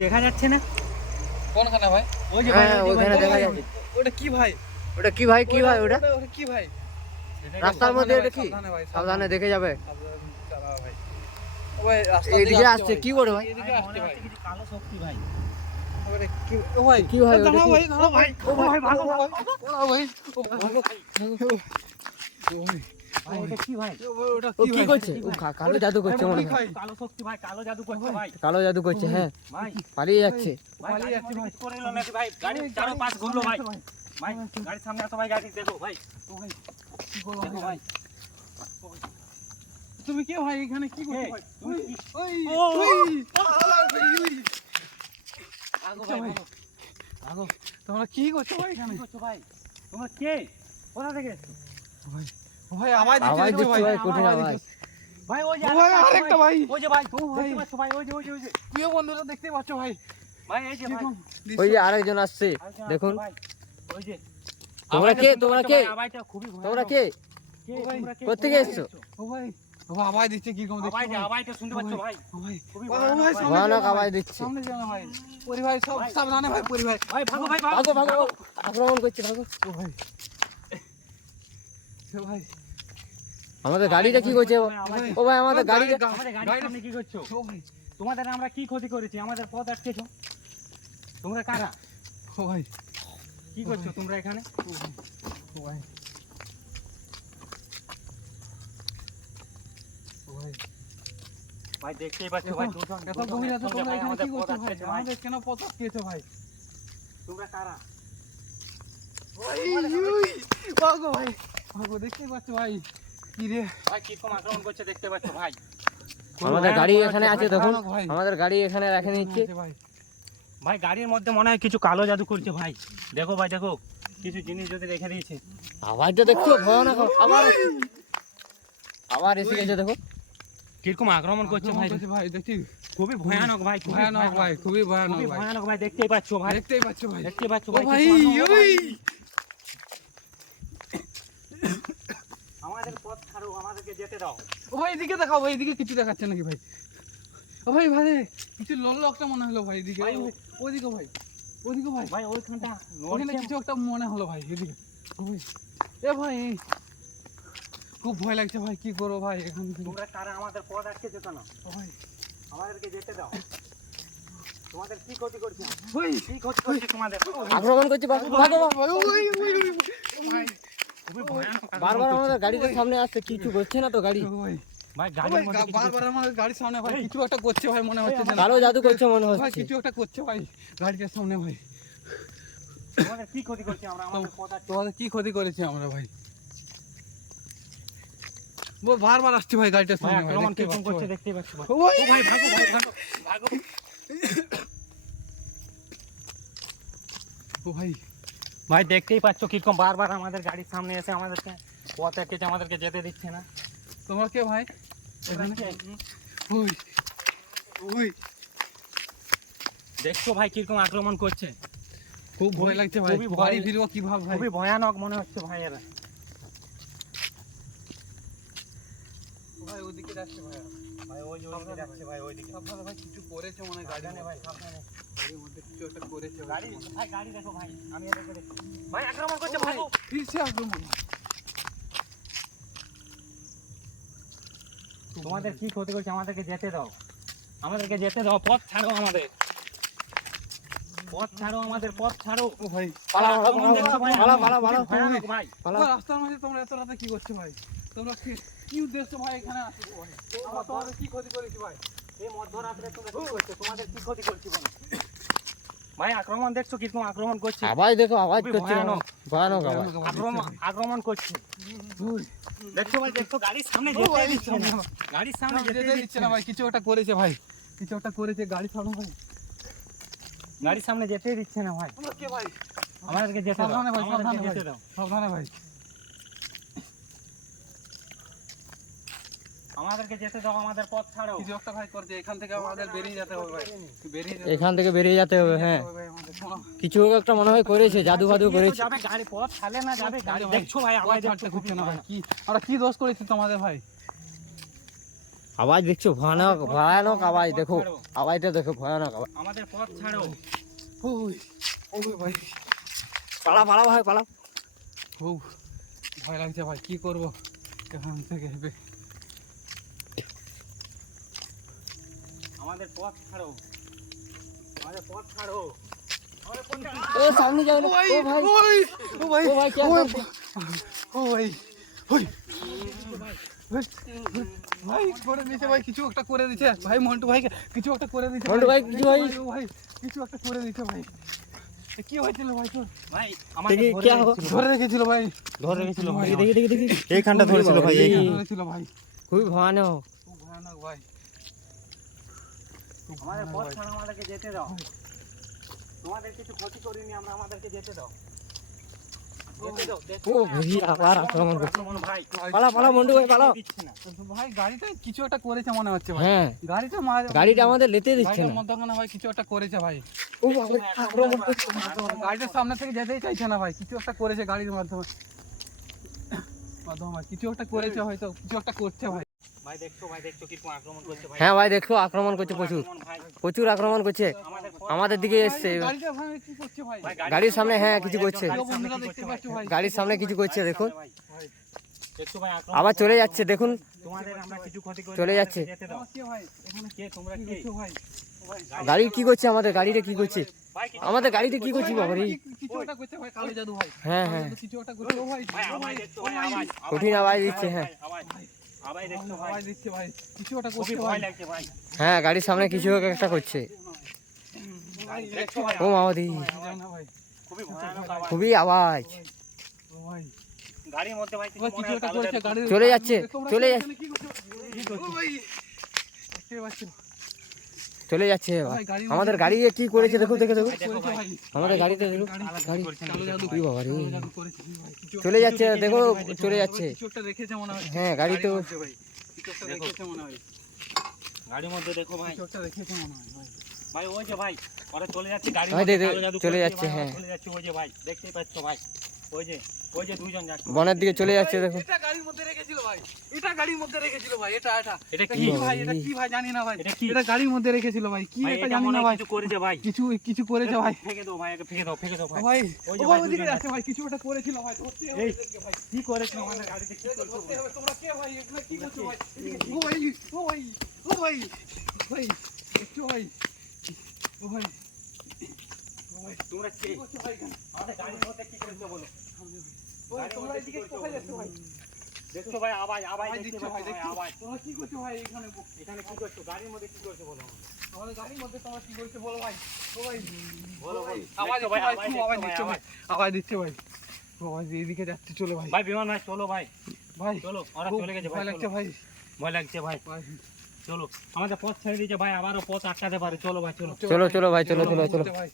দেখা যাচ্ছে না কোনখানে ভাই? ওই যে ভাই ওখানে দেখা যাচ্ছে। ওটা কি ভাই? ওটা কি ভাই ওটা ওটা কি ভাই? রাস্তার মধ্যে এটা কি? সাবধানে ভাই, সাবধানে দেখে যাবে। সাবধানে চালাও ভাই। ওই রাস্তা এইদিকে আসছে কি বড় ভাই? এদিকে আসছে ভাই। কিছু কালো শক্তি ভাই। ওরে কি ও ভাই কি ভাই ওটা দাঁড়াও কি? ভাই, দাঁড়াও ভাই। ও ভাই ভাগো ভাগো। দাঁড়াও ভাই। ও ভাই। ভাই এটা কি ভাই? ওটা ও কি কি ভাই? করছে? ও কালো জাদু করছে মনে হয়। ভাই? কালো শক্তি ভাই, কালো জাদু করছে ভাই। কালো জাদু করছে হ্যাঁ। ভাই পালিয়ে যাচ্ছে। ভাই পালিয়ে যাচ্ছে ভাই। কিছু করে এলো নাকি ভাই? গাড়ি চারো পাঁচ ঘুরলো ভাই। ভাই গাড়ির সামনে আসো ভাই, গাড়ি দেখো ভাই। ও ভাই কি করব দেখো ভাই? ভাই। তুমি কে ভাই এখানে কি করছো কে? ভাই? তুমি কি? ওই ও, ওই ভাগো আচ্ছা ভাই ভাই। ভাগো। ভাগো। তোমরা কি করছো ভাই এখানে? কি করছো ভাই? তোমরা কে? কোথা থেকে এসেছো? ও ভাই আওয়াজ আওয়াজ দিচ্ছে দিচ্ছে ভাই, কোথায় আওয়াজ আওয়াজ? দিচ্ছে। ভাই ওই যে ও ভাই, আরেকটা ভাই। ওই যে ভাই ও ভাই। দেখতে পাচ্ছ ভাই, ওই যে প্রিয় বন্ধুরা দেখতে পাচ্ছ ভাই ভাই এই যে ভাই। কিরকম দৃশ্য। ওই যে আরেকজন আসছে আরেকজন দেখুন। আসছে ভাই। ওই যে তোমরা কে? আওয়াজটা তোমরা শুনতে কে? পাচ্ছ ভাই, আওয়াজটা খুবই ভয়ানক। তোমরা কে? কে? ও ভাই, তোমরা কে? কোত্থেকে কোথা এসছো? এসছো? ও ভাই ও ভাই আওয়াজ দিচ্ছে কিরকম দেখছো ভাই? আওয়াজটা শুনতে পাচ্ছ ভাই? ও ভাই খুবই ও ভাই, ভয়ানক ভাই। সামনে ভয়ানক যাও না আওয়াজ ভাই, দিচ্ছে। সামনে যাও না ভাই পরি ভাই সব ভাই। সাবধানে ভাই পরি ভাই ভাই ভাগো ভাই ভাগো ভাগো আক্রমণ করছে ভাগো। ও ভাই ও ভাই আমাদের গাড়িটা কি করছে? ও ভাই আমাদের গাড়িটা আমাদের গাড়ির সামনে কি করছো? ও ভাই তোমাদের আমরা কি ক্ষতি করেছি? আমাদের পথ আটকেছো। তোমরা কারা? ও ভাই কি করছো তোমরা এখানে? ও ভাই ও ভাই ভাই দেখতেই পাচ্ছ ভাই, দুজন এত গভীর আছে তোমরা ভাই এখানে আমাদের কি পথ করছো ভাই? আটকেছে ভাই। আমাদের কেন পথ আটকেছো ভাই? তোমরা কারা? ভাই ওই, ভাগো ভাই ভাগো দেখতেই পাচ্ছ ভাই কি রে ভাই কিরকম আক্রমণ করছে দেখতে পাচ্ছ ভাই। আমাদের গাড়ি এখানে আছে দেখুন। ভয়ানক ভাই। আমাদের গাড়ি এখানে রেখে নিচ্ছে। ভাই ভাই গাড়ির মধ্যে মনে হয় কিছু কালো জাদু করছে ভাই। দেখো ভাই দেখো, কিছু জিনিস যদি রেখে দিয়েছে। আওয়াজটা দেখছো ভয়ানক। আবার এসে গেছে দেখো। কিরকম আক্রমণ করছে ভাই, ভাই দেখছি খুবই ভয়ানক ভাই, খুবই ভয়ানক ভাই খুবই ভয়ানক খুবই ভাই ভয়ানক ভাই, দেখতেই পাচ্ছ ভাই, দেখতেই পাচ্ছ ভাই দেখতেই পাচ্ছ ও ভাই। ভাই কিছু আক্রমণ- ওই আমাদের পথ ছাড়ো, আমাদেরকে যেতে দাও। ও ভাই এদিকে দেখাও ভাই এদিকে কিছু দেখাচ্ছে নাকি ভাই? ও ভাই ভাই কিছু লল একটা মনে হলো ভাই এদিকে ভাই, ওদিকে ভাই ওদিকে ভাই ভাই ওইখানটা ওখানে নড়ছে। কিছু একটা মনে হলো ভাই এদিকে ও ভাই এ ভাই খুব ভয় লাগছে ভাই কি করবো ভাই এখন থেকে? তোমরা কারা? আমাদের পথ আটকে যেত না, ও ভাই আমাদেরকে যেতে দাও। তোমাদের কি ক্ষতি করছে? ওই কি ক্ষতি করছে তোমাদের? আক্রমণ করছে ভাগো ভাগো ভাগো। ভাই ওই ওই ভাই খুবই ভয়ানক আক্রমণ বারবার করছে। আমাদের গাড়ির সামনে আসছে, কিছু করছে না তো গাড়ি। ও ভাই ভাই ও গাড়ির ভাই মধ্যে কিছু বারবার আমাদের গাড়ির সামনে ভাই কিছু একটা করছে ভাই মনে হচ্ছে যেন। কালো জাদু করছে মনে ভাই হচ্ছে। কিছু একটা করছে ভাই গাড়িটার সামনে ভাই তোমাদের কি ক্ষতি করছে? আমরা আমাদের পথ আটকে। তোমাদের কি ক্ষতি করেছি আমরা ভাই? ও বারবার আসছে ভাই গাড়িটার ভাই সামনে ভাই আক্রমণ দেখতে কিরকম পাচ্ছ করছে ভাই। দেখতেই পাচ্ছ ভাই। ও ভাই ও ভাই ভাগো ভাই ভাগো ভাগো। ও ভাই ভাই দেখতেই পাচ্ছ কিরকম বারবার আমাদের গাড়ির সামনে এসে আমাদেরকে পথ আটকেছে, আমাদেরকে যেতে দিচ্ছে না। তোমার কে ভাই? এখানে ওই ওই দেখছো ভাই কিরকম আক্রমণ করছে? খুব ভয় লাগছে ভাই খুবই ভয়- বাড়ি ফিরবো কিভাবে ভাই? খুবই ভয়ানক মনে হচ্ছে ভাই এরা। ভাই ওদিকে যাচ্ছে ভাই ভাই ওই যে ওইদিকে যাচ্ছে ভাই, ওইদিকে। সাবধানে ভাই কিছু করেছে মনে হয় গাড়ি সাবধানে ভাই সাবধানে। গাড়ির মধ্যে কিছু একটা করেছে গাড়ি ভাই, গাড়ি দেখো ভাই, আমি এদিকে দেখছি। ভাই আক্রমণ করছে ভাই। ফিরছে আক্রমণ তোমাদের কি ক্ষতি করছে? আমাদেরকে যেতে দাও, আমাদেরকে যেতে দাও। পথ ছাড়ো আমাদের, পথ ছাড়ো আমাদের, পথ ছাড়ো। ও ভাই পালা পালা আক্রমণ দেখছো ভাই, পালা পালা পালা ভয়ানক ভাই। পালা। ও রাস্তার মাঝে তোমরা এত রাতে কি করছো ভাই? তোমরা কি উদ্দেশ্য ভাই এখানে আসছো ভাই? আমরা তোমাদের কি ক্ষতি করেছি ভাই? এই মধ্যরাত্রে তোমরা কি করছো? তোমাদের কি ক্ষতি করছি বলো? ভাই আক্রমণ দেখছো কিরকম আক্রমণ করছে? আওয়াজ দেখো, আওয়াজ খুবই করছে ভয়ানক। ভয়ানক আওয়াজ। আক্রমণ করছে। দেখছো ভাই, দেখছো গাড়ির সামনে ও যেতে ভাই, দিচ্ছে না, গাড়ির সামনে যেতে দিচ্ছে না ভাই কিছু একটা করেছে ভাই কিছু একটা করেছে গাড়ি সামনে ভাই গাড়ির সামনে যেতে দিচ্ছে না ভাই। তোমরা কে ভাই? আমাদেরকে যেতে দাও, সাবধানে ভাই আমাদেরকে সাবধানে যেতে ভাই দাও, সাবধানে ভাই আমাদেরকে যেতে দাও, আমাদের পথ ছাড়ো। কিছু একটা ভাই করছে এখান থেকে আমাদের বেরিয়ে যেতে হবে ভাই বেরিয়ে যেতে এখান থেকে বেরিয়ে যেতে হবে হ্যাঁ। হবে ভাই আমাদের শোনো কিছু একটা মনে হয় করেছে, জাদু ফাদু নিয়ে তো করেছে। যাবে গাড়ি, পথ ছাড়লে না যাবে গাড়ি। দেখছো ভাই আওয়াজ আওয়াজ ছাড়তে খুঁজছে না ভাই কি আমরা কি দোষ করেছি তোমাদের ভাই আওয়াজ দেখছো, ভয়ানক ভয়ানক আওয়াজ, পথ দেখো ছাড়ো। আওয়াজটা দেখো, ভয়ানক আওয়াজ। আমাদের পথ ছাড়ো। ওই ওই ভাই পালা পালা ভাই পালা। খুব ভয় লাগছে ভাই, কি করব এখান থেকে আমাদের পথ ছাড়ো। আমাদের পথ ছাড়ো। আমাদের পথ ছাড়ো। ও সামনে যাও না। ও ভাই, ওই ও ভাই ও ভাই, কে ওই করছে? ও ভাই ওই ভাই করে দিয়েছে ভাই, কিছু একটা করে দিয়েছে ভাই, মন্টু ভাইকে কিছু একটা করে দিয়েছে মন্টু ভাই, কিছু ভাই? ও ভাই কিছু একটা করে দিয়েছে ভাই। এ কি হয়েছিল ভাই তোর? ভাই আমাদের দেখি, ধরে কে রেখেছিল। ধরে রেখেছিল ভাই, ধরে রেখেছিল ভাই। দেখি দেখি দেখি। এইখানটা ধরেছিল ভাই, এই, এইখানটা। ধরেছিল ভাই, খুবই ভয়ানক। খুব ভয়ানক ভাই, খুব আমাদের ভয়ানক পথ ভাই। ছাড়ো, আমাদেরকে যেতে দাও। তোমাদের কিছু ক্ষতি করিনি আমরা, আমাদেরকে যেতে দাও। যেতে দাও, ও ভাই, আবার আক্রমণ করছে। আক্রমণ ভাই। পালা পালা মন্টু ভাই পালা। দিচ্ছে না। ভাই গাড়িটা কিছু একটা করেছে মনে হচ্ছে ভাই, হ্যাঁ, গাড়িটা আমাদের লেতে দিচ্ছে গাড়িটার না। মধ্যখানে ভাই কিছু একটা করেছে ভাই, ও বাবা, আক্রমণ করছে। গাড়িটার সামনে থেকে যেতেই চাইছে না ভাই, কিছু একটা করেছে গাড়ির মাধ্যমে মাধ্যমে ভাই, কিছু একটা করেছে হয়তো, কিছু একটা করছে ভাই। ভাই দেখছো কিরকম আক্রমণ করছে ভাই। হ্যাঁ ভাই, দেখো আক্রমণ করছে, প্রচুর আক্রমণ ভাই। প্রচুর আক্রমণ করছে আমাদের পথ আমাদের দিকে এসছে। ভাই, গাড়িটা ভাই কি করছে ভাই? ভাই, গাড়ির সামনে, হ্যাঁ, কিছু করছে। প্রিয় বন্ধুরা দেখতে পাচ্ছ ভাই, গাড়ির সামনে কিছু করছে, দেখুন। ভাই। দেখছো ভাই আক্রমণ আবার চলে যাচ্ছে, দেখুন। তোমাদের আমরা কিছু ক্ষতি করি। চলে যাচ্ছে। যেতে দাও। তোমার কে ভাই এখানে কে তোমরা কি কে? করছো ভাই? ও ভাই, গাড়ি কি করছে, আমাদের গাড়িটা কি করছে, ভাই কিছু আমাদের গাড়িতে কি করছি বাবা রে। কিছু একটা করছে ভাই, কালো জাদু ভাই, হ্যাঁ কালো হ্যাঁ, জাদু কিছু একটা করছে। ও ভাই, ভাই ও আওয়াজ ভাই, দেখছো ও ভাই, ভাই, আওয়াজ কঠিন আওয়াজ দিচ্ছে, হ্যাঁ। আওয়াজ আওয়াজ দেখছো ভাই। আওয়াজ দিচ্ছে ভাই, কিছু একটা খুবই করছে ভয় ভাই। লাগছে ভাই। হ্যাঁ, গাড়ির সামনে কিছু একটা করছে। দেখছো ভাই, ও মাওদি, জানি না ভাই, খুবই ভয়ানক আওয়াজ। খুবই আওয়াজ। ও ভাই, গাড়ির মধ্যে ভাই ও ভাই, কিছু একটা কালো করেছে জাদু। গাড়ির, চলে যাচ্ছে, তোমরা চলে কি যাচ্ছে। এখানে কি করছো? ও ভাই, দেখতে পাচ্ছ? চলে যাচ্ছে ও এবার। ভাই, গাড়ির আমাদের মধ্যে- গাড়ি কি করেছে, দেখো দেখো দেখো। করেছে ভাই, আমাদের গাড়িতে দেখো, গাড়ি কালো জাদু, কি বাবা রে। কালো জাদু করেছে ভাই, কিছু চলে যাচ্ছে, দেখো চলে যাচ্ছে। কিছু একটা রেখেছে মনে হয়। হ্যাঁ, গাড়ি তো গাড়ির মধ্যে ভাই, কিছু একটা রেখেছে মনে হয়, গাড়ির মধ্যে দেখো ভাই। কিছু একটা রেখেছে মনে হয় ভাই। ভাই ওই যে ভাই, ওরা চলে যাচ্ছে গাড়ির ভাই, মধ্যে দে- কালো জাদু চলে করেছে যাচ্ছে, ভাই, ওরা হ্যাঁ। চলে যাচ্ছে ওই যে ভাই, দেখতেই পাচ্ছ ভাই। ওই যে দুইজন যাচ্ছে। বনের দিকে চলে যাচ্ছে, দেখো। এটা গাড়ির মধ্যে রেখেছিল ভাই, এটা গাড়ির মধ্যে রেখেছিল ভাই, এটা এটা এটা কি? কি ভাই, এটা কি ভাই জানি না ভাই, এটা কি? এটা গাড়ির মধ্যে রেখেছিল ভাই, কি ভাই, এটা এটা জানি মনে না হয় ভাই, কিছু করেছে ভাই। কিছু কিছু করেছে ভাই। ফেকে দাও ভাই, একে ফেকে দাও ভাই। ভাই ওই যে ও ভাই, ভাই ওদিকে দুজন যাচ্ছে ভাই, কিছু একটা করেছিল ভাই, ধরতে হবে এই, এদেরকে ভাই, কি করেছে আমাদের গাড়িতে, কি এদেরকে করেছে ধরতে ভাই? হবে। তোমরা কে ভাই, এগুলো কি করছো ভাই? এদিকে- ও ভাই, ও ভাই, ও ভাই, ভাই দেখছো ভাই, ও ভাই, ও ভাই তোমরা কে? কি করছো ভাই এখানে? আমাদের গাড়ির মধ্যে কি করেছে বলো? ও ভাই, তোমরা এদিকে কোথায় যাচ্ছো ভাই? দেখছো ভাই, আওয়াজ ভাই দেখতে দিচ্ছ পাচ্ছ ভাই, ভাই, দেখছো? আওয়াজ। তোমরা কি করছো ভাই এখানে? এখানে কি করছো, গাড়ির মধ্যে কি করছো বলো? আমাদের গাড়ির মধ্যে তোমরা কি করছো বলো ভাই? ও ভাই, বলো ভাই। আওয়াজ দেখছো ভাই, ভাই, খুব আওয়াজ দিচ্ছে ভাই, আওয়াজ দিচ্ছে ভাই, ও ভাই এদিকে যাচ্ছে, চলো ভাই, ভাই বিমান ভাই চলো ভাই, ভাই চলো ওরা খুব চলে গেছে ভাই, ভয় লাগছে চলো। ভাই, ভয় লাগছে ভাই, ভাই চলো। আমাদের পথ ছেড়ে দিয়েছে ভাই, আবারও পথ আটকাতে পারে, চলো ভাই চলো। চলো চলো ভাই, চলো চলো চলো। ভাই